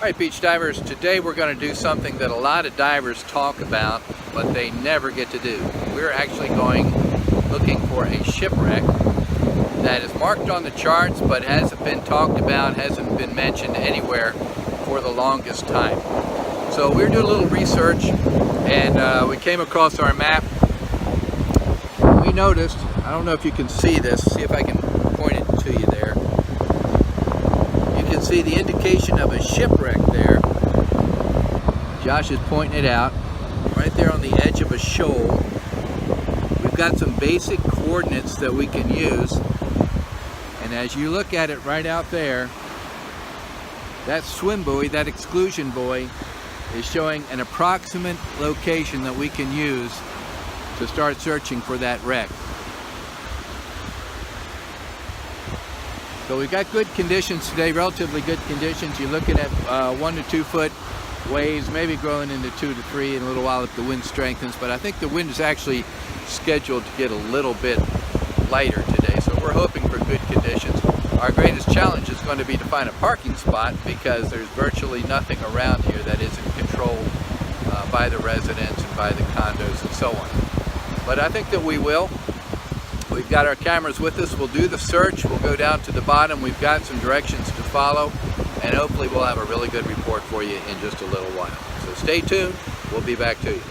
Alright, beach divers, today we're going to do something that a lot of divers talk about, but they never get to do. We're actually looking for a shipwreck that is marked on the charts, but hasn't been talked about, hasn't been mentioned anywhere for the longest time. So we're doing a little research, and we came across our map. We noticed, I don't know if you can see this, see if I can point it to you there. You can see the indication of a shipwreck there. Josh is pointing it out right there on the edge of a shoal. We've got some basic coordinates that we can use, and as you look at it right out there, that swim buoy, that exclusion buoy, is showing an approximate location that we can use to start searching for that wreck. So we've got good conditions today, relatively good conditions. You're looking at 1 to 2 foot waves, maybe growing into 2 to 3 in a little while if the wind strengthens. But I think the wind is actually scheduled to get a little bit lighter today, so we're hoping for good conditions. Our greatest challenge is going to be to find a parking spot, because there's virtually nothing around here that isn't controlled by the residents and by the condos and so on. But I think that we will. We've got our cameras with us. We'll do the search. We'll go down to the bottom. We've got some directions to follow, and hopefully we'll have a really good report for you in just a little while. So stay tuned. We'll be back to you.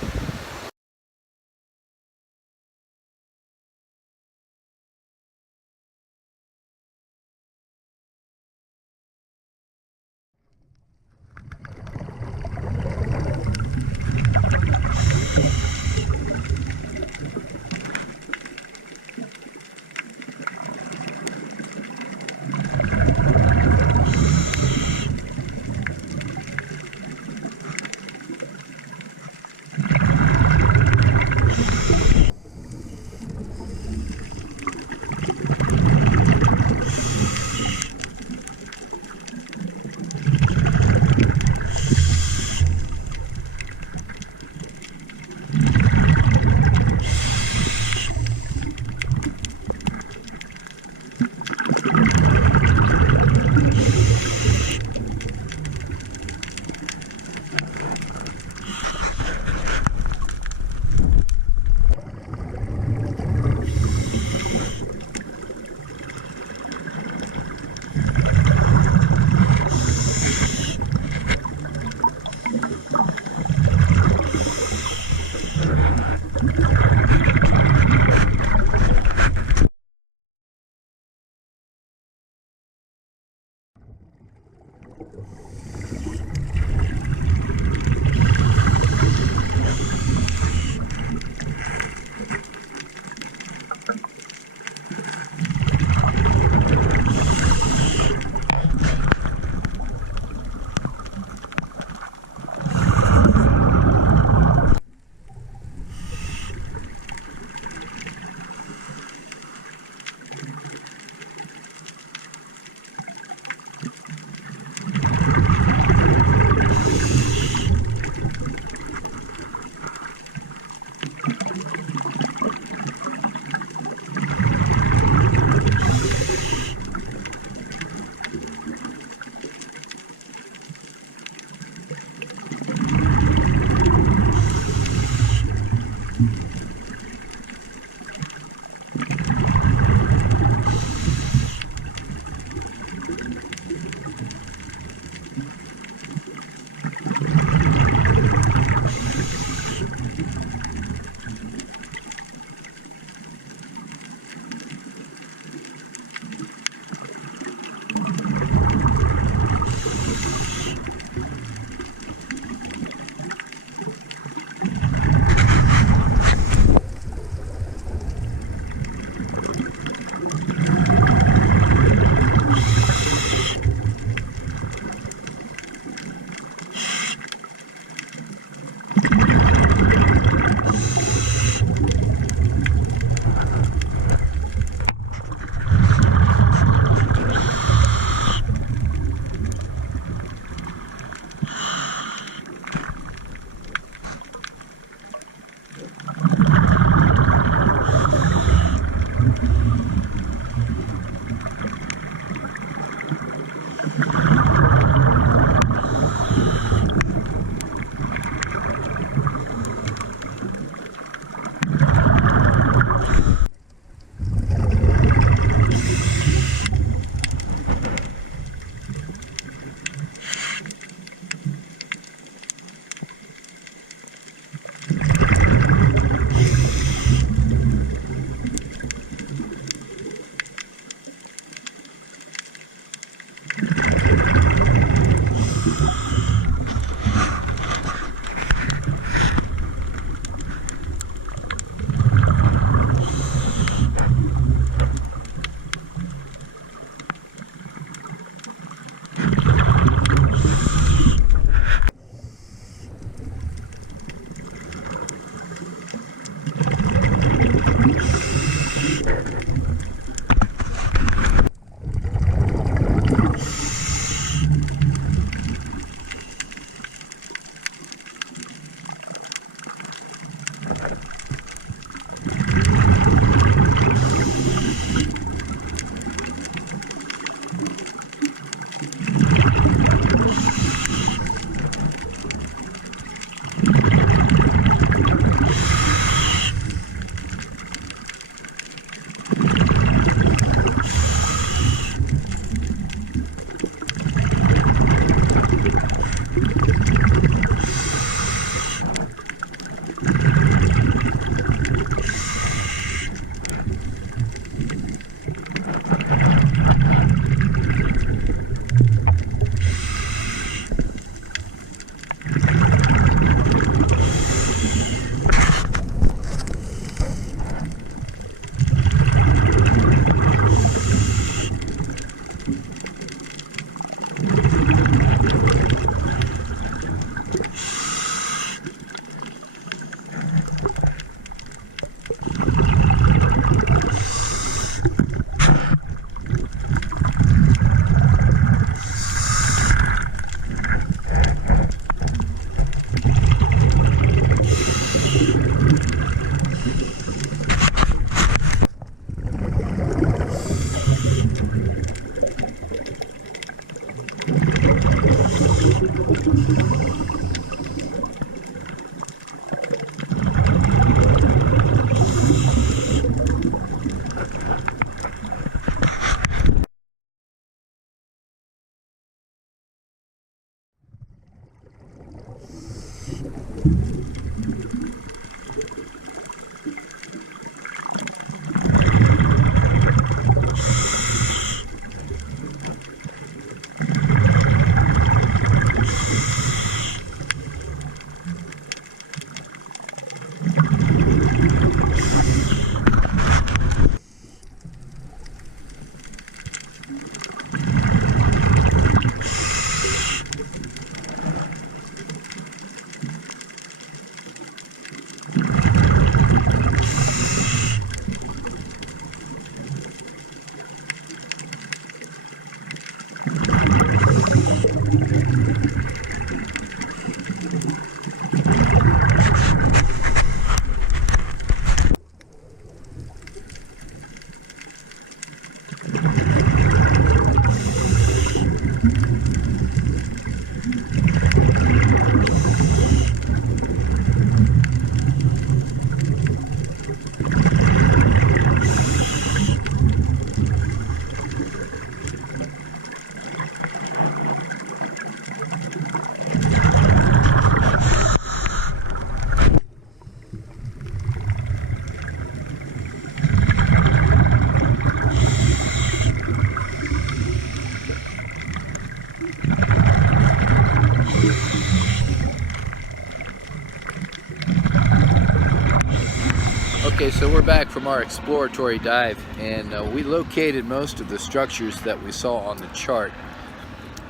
Okay, so we're back from our exploratory dive, and we located most of the structures that we saw on the chart,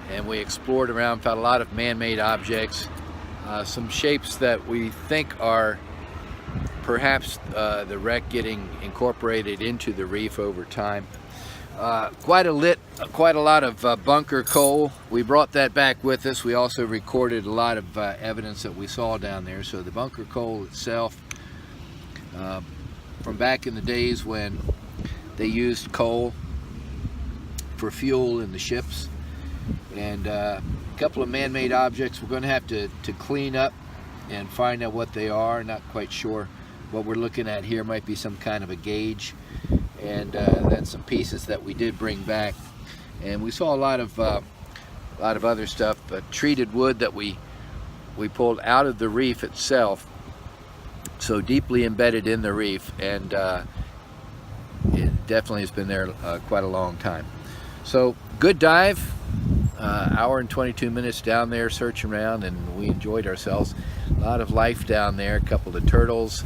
and we explored around, found a lot of man-made objects, some shapes that we think are perhaps the wreck getting incorporated into the reef over time. Quite a lot of bunker coal. We brought that back with us. We also recorded a lot of evidence that we saw down there. So the bunker coal itself, from back in the days when they used coal for fuel in the ships, and a couple of man-made objects we're going to have to clean up and find out what they are. Not quite sure what we're looking at here. Might be some kind of a gauge, and then some pieces that we did bring back. And we saw a lot of other stuff, treated wood that we pulled out of the reef itself, so deeply embedded in the reef, and it definitely has been there quite a long time. So good dive, hour and 22 minutes down there searching around, and we enjoyed ourselves. A lot of life down there, a couple of turtles,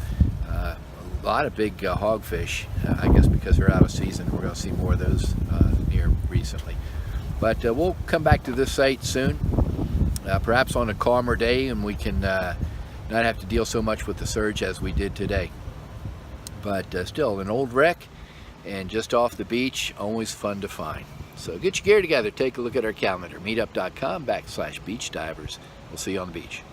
a lot of big hogfish, I guess because they're out of season. We're going to see more of those near recently. But we'll come back to this site soon, perhaps on a calmer day, and we can not have to deal so much with the surge as we did today. But still an old wreck, and just off the beach, always fun to find. So get your gear together, take a look at our calendar, meetup.com/beach divers. We'll see you on the beach.